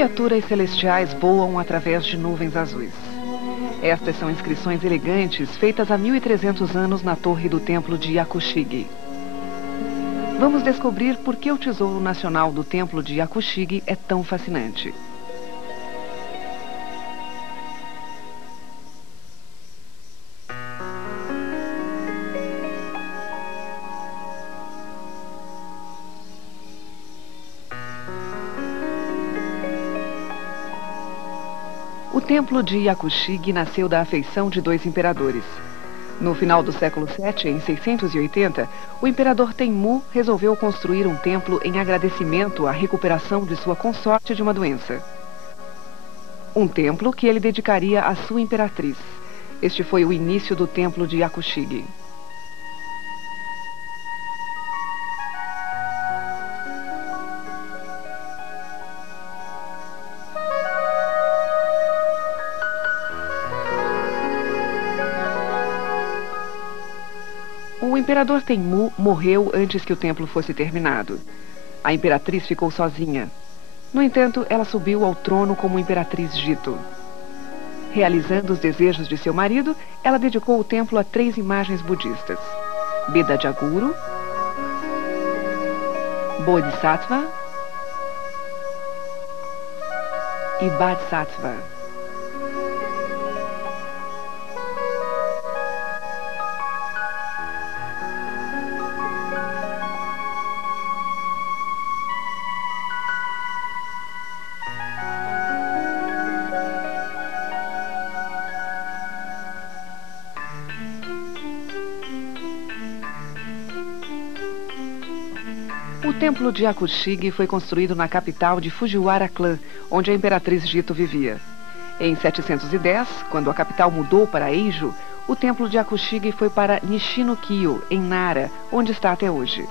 Criaturas celestiais voam através de nuvens azuis. Estas são inscrições elegantes feitas há 1300 anos na torre do templo de Yakushige. Vamos descobrir por que o tesouro nacional do templo de Yakushige é tão fascinante. O templo de Yakushige nasceu da afeição de dois imperadores. No final do século VII, em 680, o imperador Tenmu resolveu construir um templo em agradecimento à recuperação de sua consorte de uma doença. Um templo que ele dedicaria à sua imperatriz. Este foi o início do templo de Yakushige. O imperador Tenmu morreu antes que o templo fosse terminado. A imperatriz ficou sozinha. No entanto, ela subiu ao trono como imperatriz Jito. Realizando os desejos de seu marido, ela dedicou o templo a 3 imagens budistas: Bedajaguru, Bodhisattva e Bodhisattva. O templo de Yakushige foi construído na capital de Fujiwara Clan, onde a imperatriz Jito vivia. Em 710, quando a capital mudou para Eiju, o templo de Yakushige foi para Nishino-kyo, em Nara, onde está até hoje.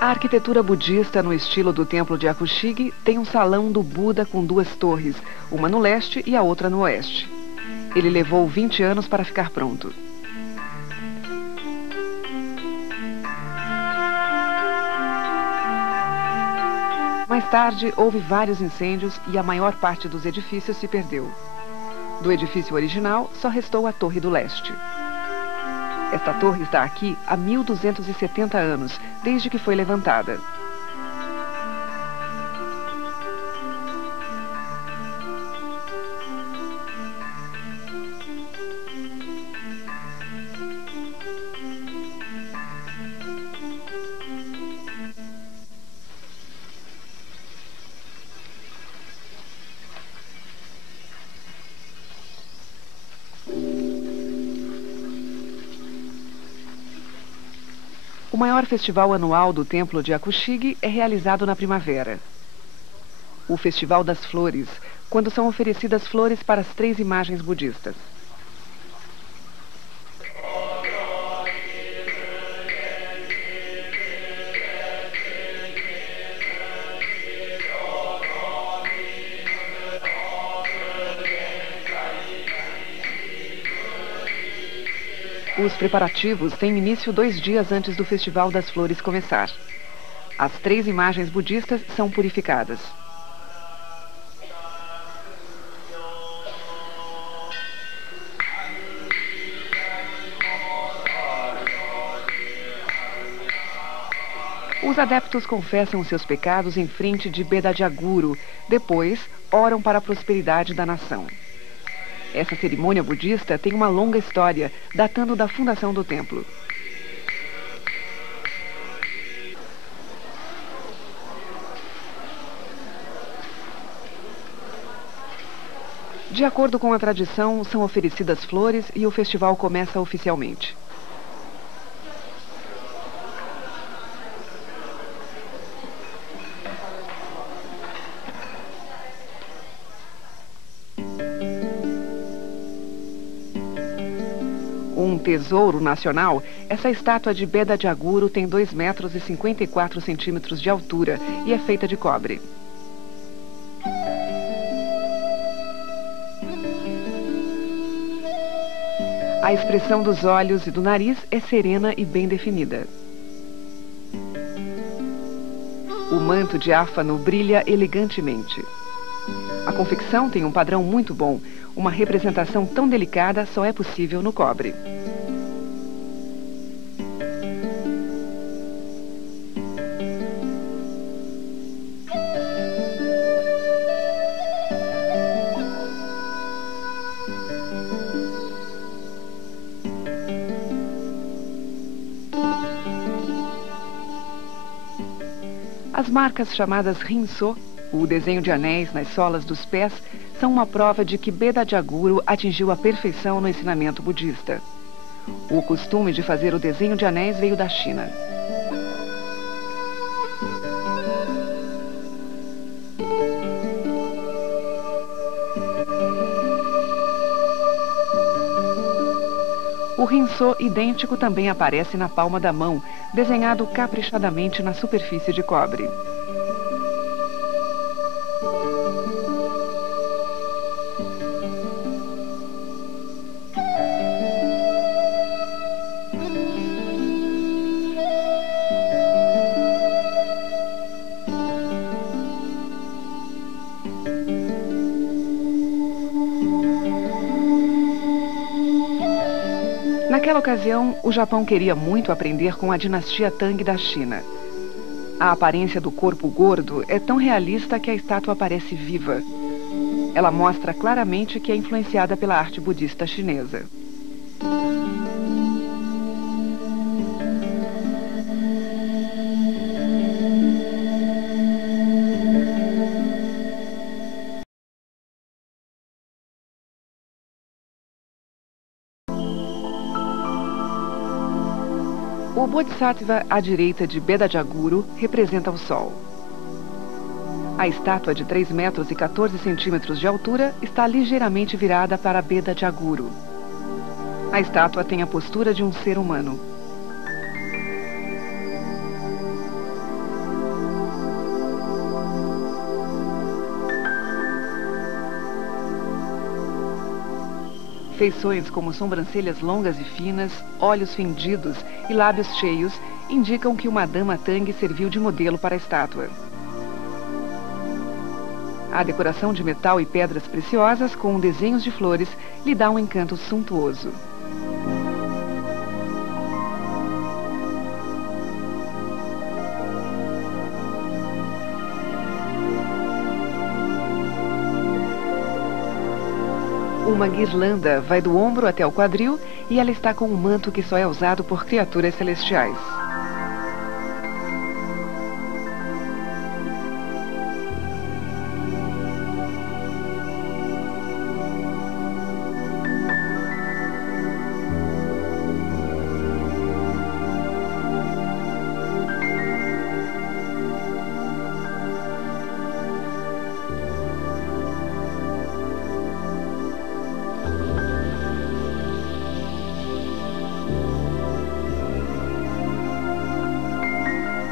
A arquitetura budista no estilo do templo de Yakushige tem um salão do Buda com 2 torres, uma no leste e a outra no oeste. Ele levou 20 anos para ficar pronto. Mais tarde, houve vários incêndios e a maior parte dos edifícios se perdeu. Do edifício original, só restou a Torre do Leste. Esta torre está aqui há 1270 anos, desde que foi levantada. O maior festival anual do templo de Yakushige é realizado na primavera. O Festival das Flores, quando são oferecidas flores para as 3 imagens budistas. Os preparativos têm início 2 dias antes do Festival das Flores começar. As 3 imagens budistas são purificadas. Os adeptos confessam seus pecados em frente de Bedajaguru, depois oram para a prosperidade da nação. Essa cerimônia budista tem uma longa história, datando da fundação do templo. De acordo com a tradição, são oferecidas flores e o festival começa oficialmente. Um tesouro nacional, essa estátua de Bedajaguru tem 2 metros e 54 centímetros de altura e é feita de cobre. A expressão dos olhos e do nariz é serena e bem definida. O manto diáfano brilha elegantemente. A confecção tem um padrão muito bom. Uma representação tão delicada só é possível no cobre. As marcas chamadas Rinso, o desenho de anéis nas solas dos pés, são uma prova de que Beda Jaguru atingiu a perfeição no ensinamento budista. O costume de fazer o desenho de anéis veio da China. O Rinso idêntico também aparece na palma da mão, desenhado caprichadamente na superfície de cobre. Naquela ocasião, o Japão queria muito aprender com a dinastia Tang da China. A aparência do corpo gordo é tão realista que a estátua parece viva. Ela mostra claramente que é influenciada pela arte budista chinesa. O Bodhisattva à direita de Beda Jaguru representa o Sol. A estátua de 3 metros e 14 centímetros de altura está ligeiramente virada para Beda Jaguru. A estátua tem a postura de um ser humano. Feições como sobrancelhas longas e finas, olhos fendidos e lábios cheios indicam que uma dama Tang serviu de modelo para a estátua. A decoração de metal e pedras preciosas com desenhos de flores lhe dá um encanto suntuoso. Uma guirlanda vai do ombro até o quadril e ela está com um manto que só é usado por criaturas celestiais.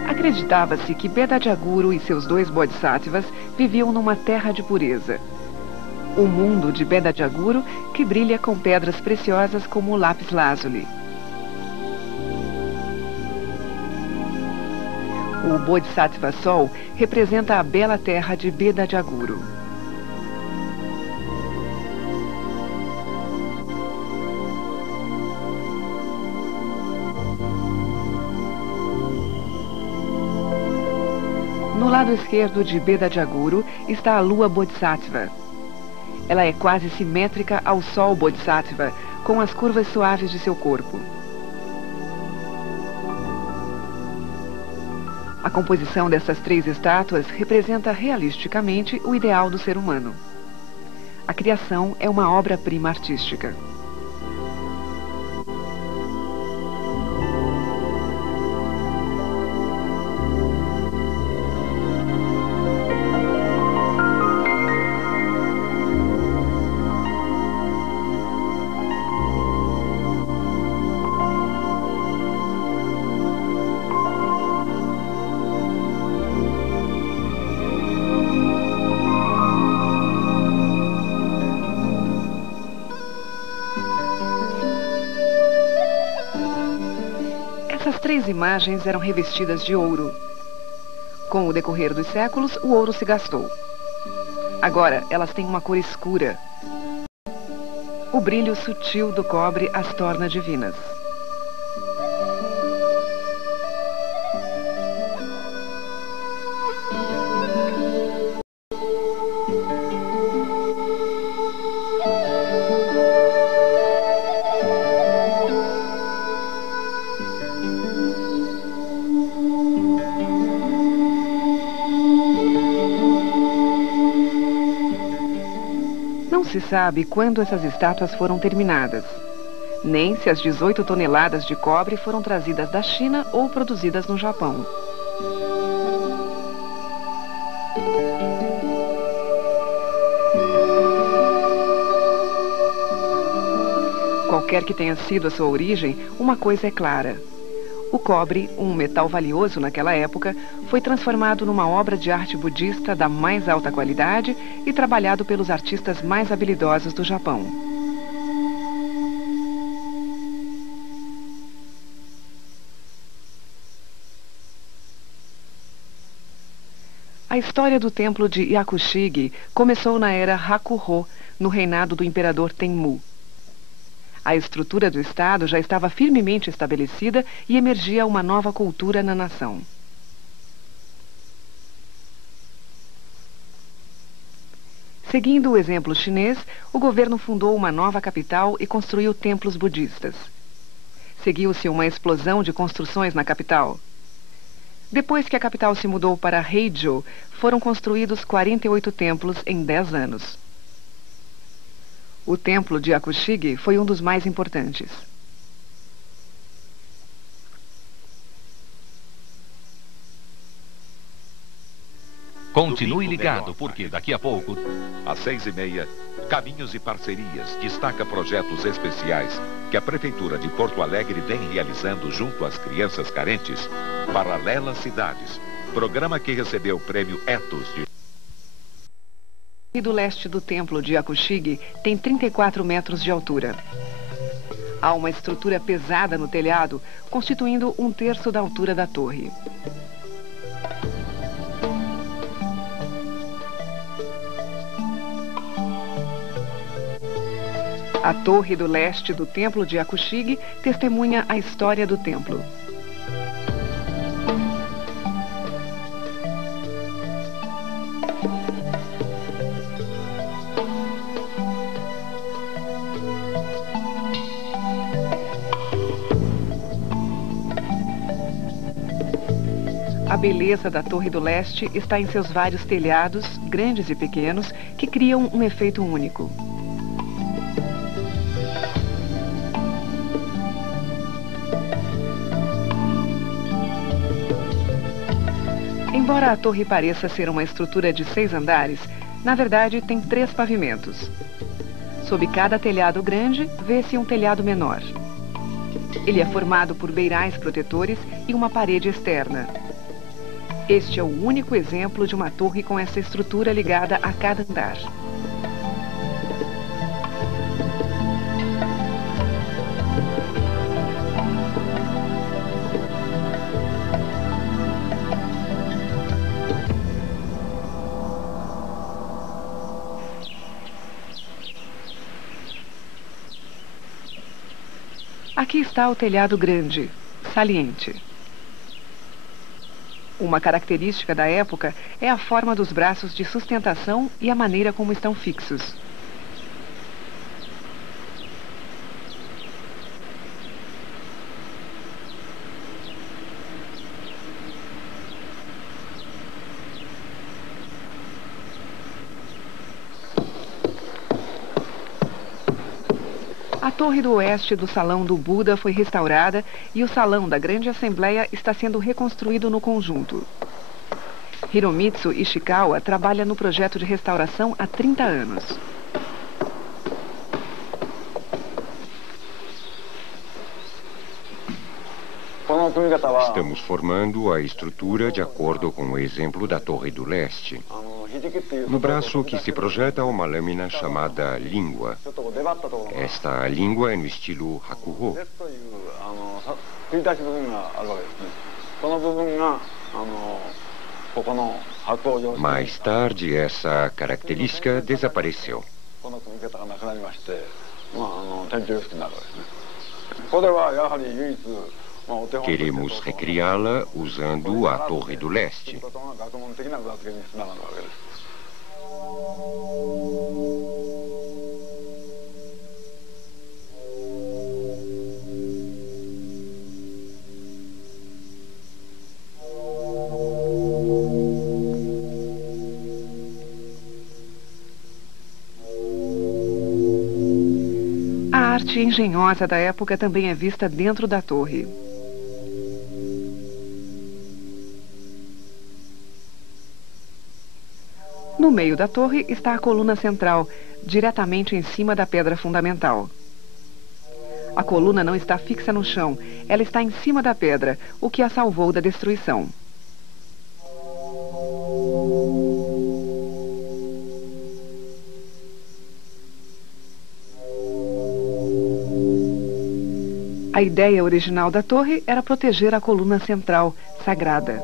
Acreditava-se que Beda Jaguru e seus 2 bodhisattvas viviam numa terra de pureza. O mundo de Beda Jaguru que brilha com pedras preciosas como o lápis lazuli. O Bodhisattva Sol representa a bela terra de Beda Jaguru. No lado esquerdo de Beda Jaguru está a Lua Bodhisattva. Ela é quase simétrica ao Sol Bodhisattva, com as curvas suaves de seu corpo. A composição dessas 3 estátuas representa realisticamente o ideal do ser humano. A criação é uma obra-prima artística. três imagens eram revestidas de ouro. Com o decorrer dos séculos, o ouro se gastou. Agora, elas têm uma cor escura. O brilho sutil do cobre as torna divinas. Não se sabe quando essas estátuas foram terminadas, nem se as 18 toneladas de cobre foram trazidas da China ou produzidas no Japão. Qualquer que tenha sido a sua origem, uma coisa é clara. O cobre, um metal valioso naquela época, foi transformado numa obra de arte budista da mais alta qualidade e trabalhado pelos artistas mais habilidosos do Japão. A história do templo de Yakushige começou na era Hakuho, no reinado do imperador Tenmu. A estrutura do Estado já estava firmemente estabelecida e emergia uma nova cultura na nação. Seguindo o exemplo chinês, o governo fundou uma nova capital e construiu templos budistas. Seguiu-se uma explosão de construções na capital. Depois que a capital se mudou para Heizhou, foram construídos 48 templos em 10 anos. O templo de Yakushige foi um dos mais importantes. Continue ligado, porque daqui a pouco... Às 6h30, Caminhos e Parcerias destaca projetos especiais que a Prefeitura de Porto Alegre vem realizando junto às crianças carentes. Paralelas Cidades, programa que recebeu o prêmio Ethos de... E do leste do templo de Yakushige tem 34 metros de altura. Há uma estrutura pesada no telhado, constituindo 1/3 da altura da torre. A torre do leste do templo de Yakushige testemunha a história do templo. A beleza da Torre do Leste está em seus vários telhados, grandes e pequenos, que criam um efeito único. Embora a torre pareça ser uma estrutura de 6 andares, na verdade tem 3 pavimentos. Sob cada telhado grande, vê-se um telhado menor. Ele é formado por beirais protetores e uma parede externa. Este é o único exemplo de uma torre com essa estrutura ligada a cada andar. Aqui está o telhado grande, saliente. Uma característica da época é a forma dos braços de sustentação e a maneira como estão fixos. A torre do oeste do Salão do Buda foi restaurada e o Salão da Grande Assembleia está sendo reconstruído no conjunto. Hiromitsu Ishikawa trabalha no projeto de restauração há 30 anos. Estamos formando a estrutura de acordo com o exemplo da Torre do Leste. No braço que se projeta uma lâmina chamada língua. Esta língua é no estilo Hakuho. Mais tarde, essa característica desapareceu. Queremos recriá-la usando a Torre do Leste. A arte engenhosa da época também é vista dentro da torre. No meio da torre está a coluna central, diretamente em cima da pedra fundamental. A coluna não está fixa no chão, ela está em cima da pedra, o que a salvou da destruição. A ideia original da torre era proteger a coluna central, sagrada.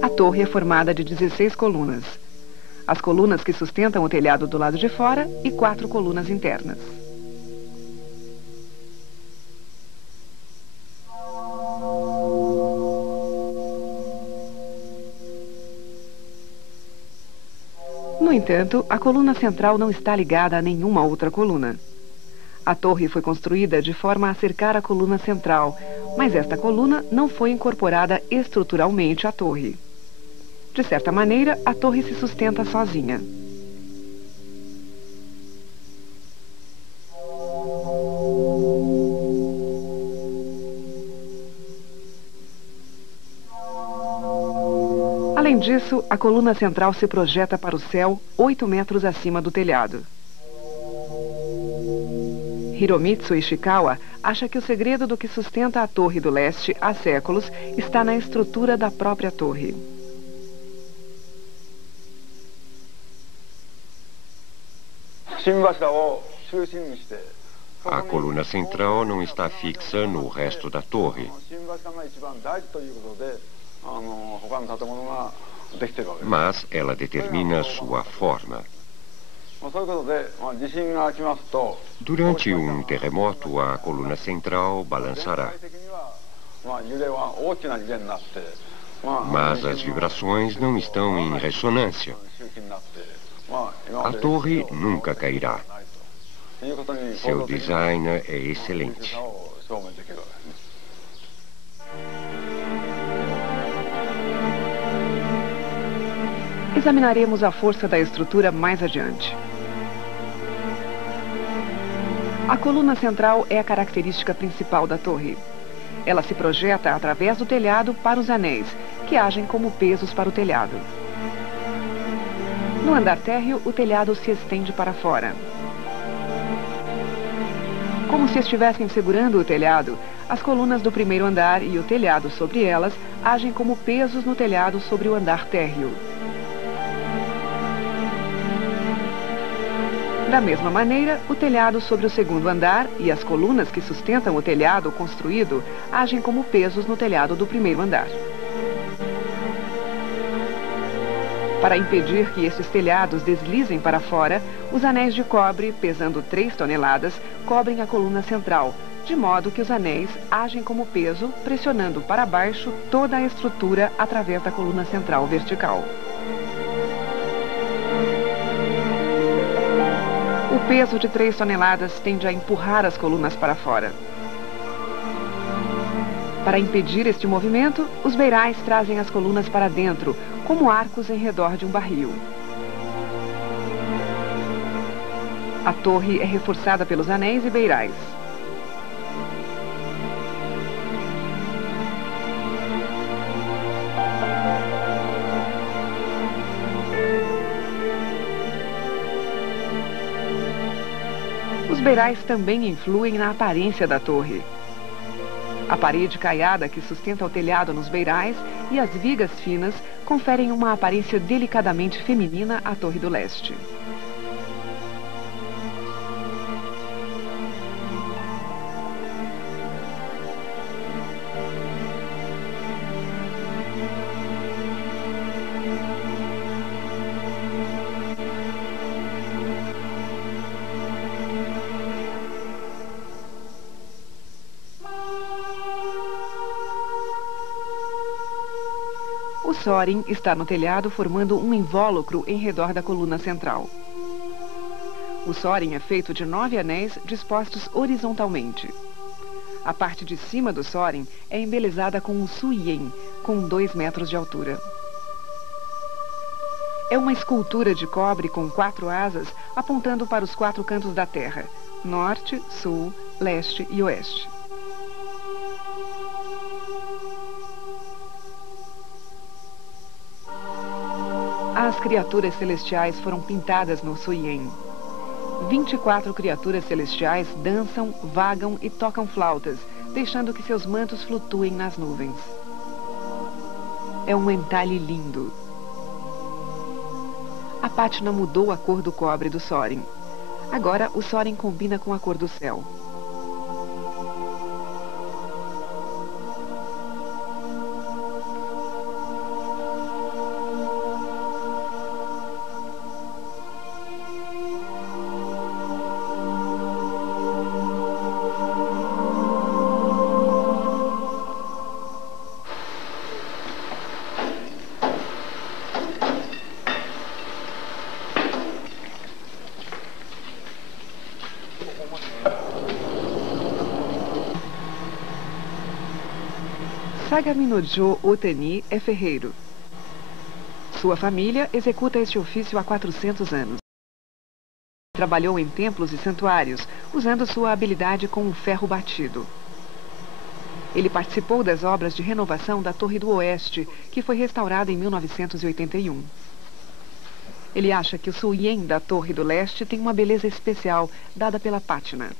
A torre é formada de 16 colunas. As colunas que sustentam o telhado do lado de fora e 4 colunas internas. No entanto, a coluna central não está ligada a nenhuma outra coluna. A torre foi construída de forma a cercar a coluna central, mas esta coluna não foi incorporada estruturalmente à torre. De certa maneira, a torre se sustenta sozinha. Além disso, a coluna central se projeta para o céu 8 metros acima do telhado. Hiromitsu Ishikawa acha que o segredo do que sustenta a Torre do Leste há séculos está na estrutura da própria torre. A coluna central não está fixa no resto da torre. Mas ela determina sua forma. Durante um terremoto, a coluna central balançará. Mas as vibrações não estão em ressonância. A torre nunca cairá. Seu design é excelente. Examinaremos a força da estrutura mais adiante. A coluna central é a característica principal da torre. Ela se projeta através do telhado para os anéis, que agem como pesos para o telhado. No andar térreo, o telhado se estende para fora. Como se estivessem segurando o telhado, as colunas do primeiro andar e o telhado sobre elas agem como pesos no telhado sobre o andar térreo. Da mesma maneira, o telhado sobre o segundo andar e as colunas que sustentam o telhado construído agem como pesos no telhado do primeiro andar. Para impedir que estes telhados deslizem para fora, os anéis de cobre, pesando 3 toneladas, cobrem a coluna central, de modo que os anéis agem como peso, pressionando para baixo toda a estrutura através da coluna central vertical. O peso de 3 toneladas tende a empurrar as colunas para fora. Para impedir este movimento, os beirais trazem as colunas para dentro, como arcos em redor de um barril. A torre é reforçada pelos anéis e beirais. Os beirais também influem na aparência da torre. A parede caiada que sustenta o telhado nos beirais e as vigas finas conferem uma aparência delicadamente feminina à Torre do Leste. O Soaring está no telhado formando um invólucro em redor da coluna central. O Soaring é feito de 9 anéis dispostos horizontalmente. A parte de cima do Soaring é embelezada com um Suyen, com 2 metros de altura. É uma escultura de cobre com 4 asas apontando para os 4 cantos da Terra: norte, sul, leste e oeste. As criaturas celestiais foram pintadas no Suyen. 24 criaturas celestiais dançam, vagam e tocam flautas, deixando que seus mantos flutuem nas nuvens. É um entalhe lindo. A pátina mudou a cor do cobre do Soaring. Agora o Soaring combina com a cor do céu. Sagaminojo Otani é ferreiro. Sua família executa este ofício há 400 anos. Trabalhou em templos e santuários, usando sua habilidade com o ferro batido. Ele participou das obras de renovação da Torre do Oeste, que foi restaurada em 1981. Ele acha que o Suyen da Torre do Leste tem uma beleza especial, dada pela pátina.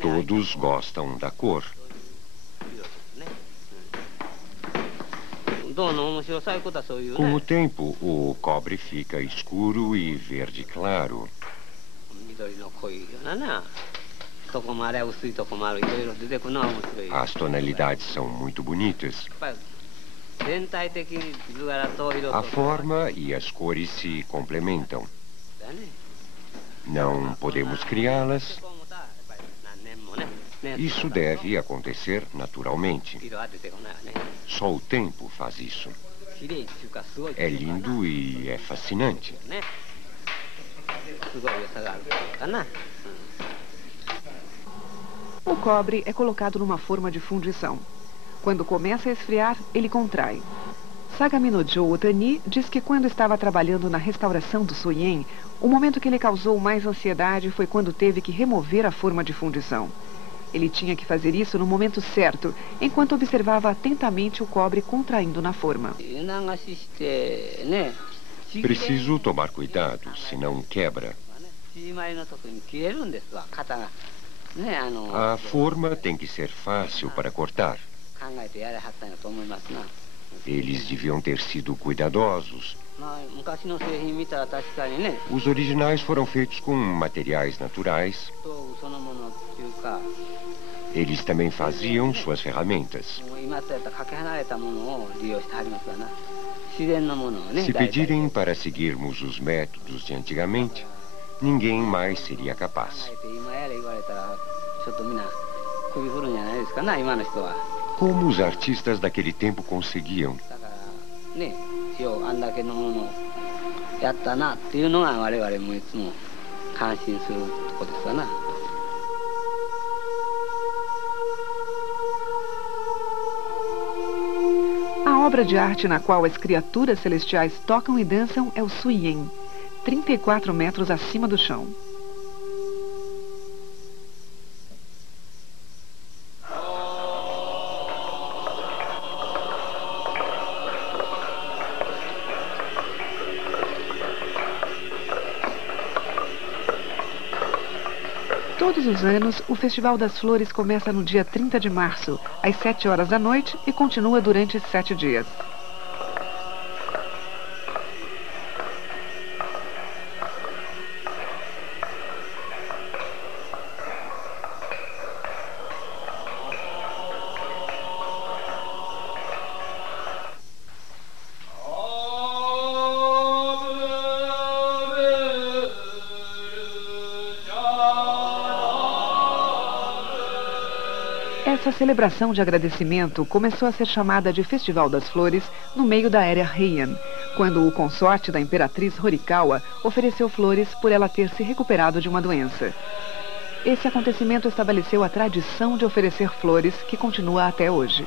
Todos gostam da cor. Com o tempo, o cobre fica escuro e verde claro. As tonalidades são muito bonitas. A forma e as cores se complementam. Não podemos criá-las. Isso deve acontecer naturalmente. Só o tempo faz isso. É lindo e é fascinante. O cobre é colocado numa forma de fundição. Quando começa a esfriar, ele contrai. Sagaminojo Otani diz que quando estava trabalhando na restauração do Suyen, o momento que lhe causou mais ansiedade foi quando teve que remover a forma de fundição. Ele tinha que fazer isso no momento certo, enquanto observava atentamente o cobre contraindo na forma. Preciso tomar cuidado, senão quebra. A forma tem que ser fácil para cortar. Eles deviam ter sido cuidadosos. Os originais foram feitos com materiais naturais. Eles também faziam suas ferramentas. Se pedirem para seguirmos os métodos de antigamente, ninguém mais seria capaz. Como os artistas daquele tempo conseguiam? A obra de arte na qual as criaturas celestiais tocam e dançam é o Suyen, 34 metros acima do chão. Todos os anos, o Festival das Flores começa no dia 30 de março, às 7 horas da noite e continua durante 7 dias. Essa celebração de agradecimento começou a ser chamada de Festival das Flores no meio da era Heian, quando o consorte da imperatriz Horikawa ofereceu flores por ela ter se recuperado de uma doença. Esse acontecimento estabeleceu a tradição de oferecer flores que continua até hoje.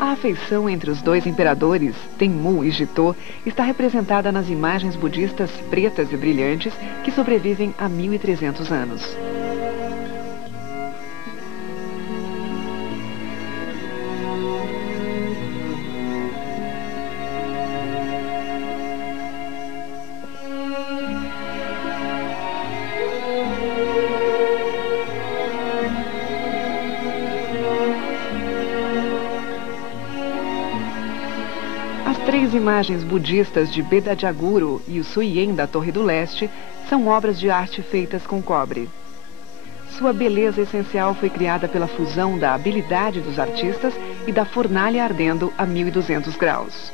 A afeição entre os dois imperadores, Tenmu e Jitô, está representada nas imagens budistas pretas e brilhantes que sobrevivem há 1.300 anos. As três imagens budistas de Bedajaguru e o Suien da Torre do Leste são obras de arte feitas com cobre. Sua beleza essencial foi criada pela fusão da habilidade dos artistas e da fornalha ardendo a 1.200 graus.